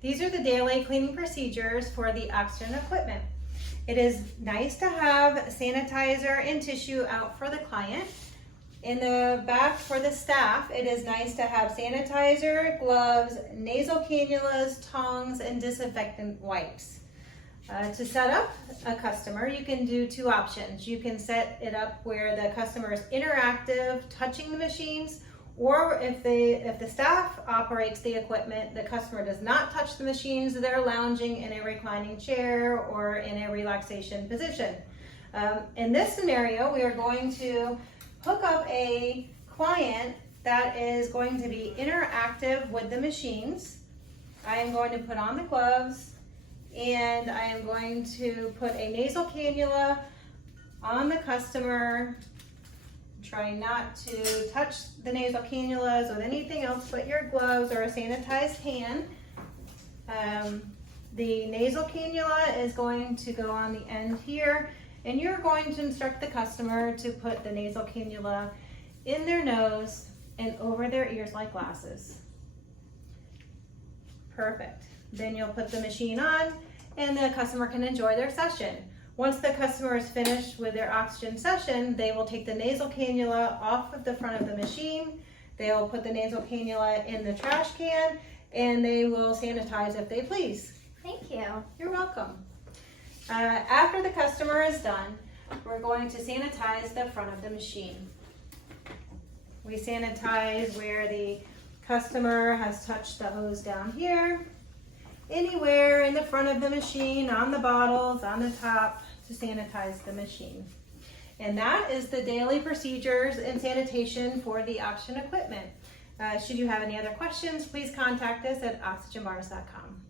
These are the daily cleaning procedures for the oxygen equipment. It is nice to have sanitizer and tissue out for the client. In the back for the staff, it is nice to have sanitizer, gloves, nasal cannulas, tongs, and disinfectant wipes. To set up a customer, you can do two options. You can set it up where the customer is interactive, touching the machines, or if the staff operates the equipment, the customer does not touch the machines, they're lounging in a reclining chair or in a relaxation position. In this scenario, we are going to hook up a client that is going to be interactive with the machines. I am going to put on the gloves, and I am going to put a nasal cannula on the customer. Try not to touch the nasal cannulas with anything else but your gloves or a sanitized hand. The nasal cannula is going to go on the end here, and you're going to instruct the customer to put the nasal cannula in their nose and over their ears like glasses. Perfect. Then you'll put the machine on and the customer can enjoy their session. Once the customer is finished with their oxygen session, they will take the nasal cannula off of the front of the machine. They will put the nasal cannula in the trash can, and they will sanitize if they please. Thank you. You're welcome. After the customer is done, we're going to sanitize the front of the machine. We sanitize where the customer has touched the hose down here, anywhere in the front of the machine, on the bottles, on the top, to sanitize the machine. And that is the daily procedures and sanitation for the oxygen equipment. Should you have any other questions, please contact us at oxygenbars.com.